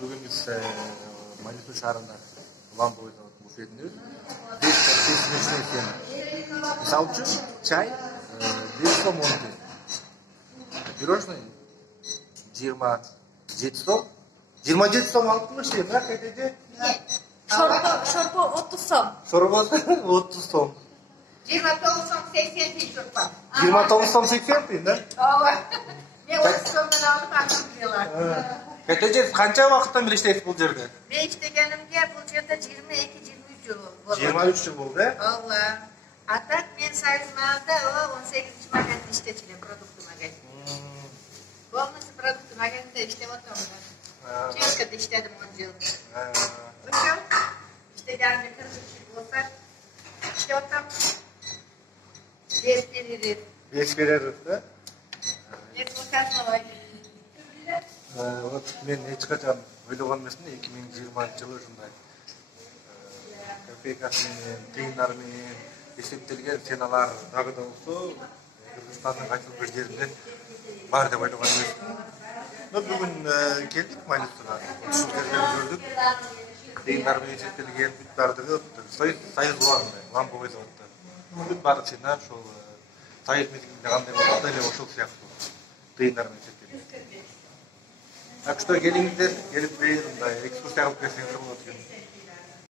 Бүгін біз Манису шаарында лампа ойнап буфетіндеміз. 5-5 екен. Мысал үшін чай 5 сом 10 тиын. Пирожный 27 сом. 27 сом алып тұрмыш дейм, бірақ кетеде? Шорпа 30 сом. Шорпа 30 сом. 29 сом 80 тиын шорпа. 29 сом 80 тиын, да? Ооба. Мен 30 сомдан алып артық кыйлар. Кетеде қанша уақыттан бері иштейсіз бұл жерде? Мен иштегенімге бұл жерде 22-23 жыл болды. 23 жыл болды, э? Ооба. А так мен Союз маңында 18 магазин иштечүмүн, продукты магазин. Полностью продукты магазинде иштеп отурмун. Чешкада иштедим 10 жыл. Ошо иштегениме 40 жыл болса, иштеп отурам. Без перерыв, да? Нет выходной. Вот мен ешқашан ойлаған емеспін 2020 жылы ушундай копейкасы менен тыйындар менен эсептелген ценалар дагы да болсо Кыргызстандын кайсыл бир жеринде бар деп ойлогон эмесмин. Но бүгүн келдик Манисуга. Ушул жерде көрдүк. Тыйындар менен эсептелген бүт бардыгы Союз лампа ойнап атты. Бүт баардык цена ошол Союз мезгилинде кандай болот, дәл ошол сыяктуу тыйындар менен эсептелген. Так что келиңиздер, келип бир мындай экскурсия кылып келсеңиздер болот экен.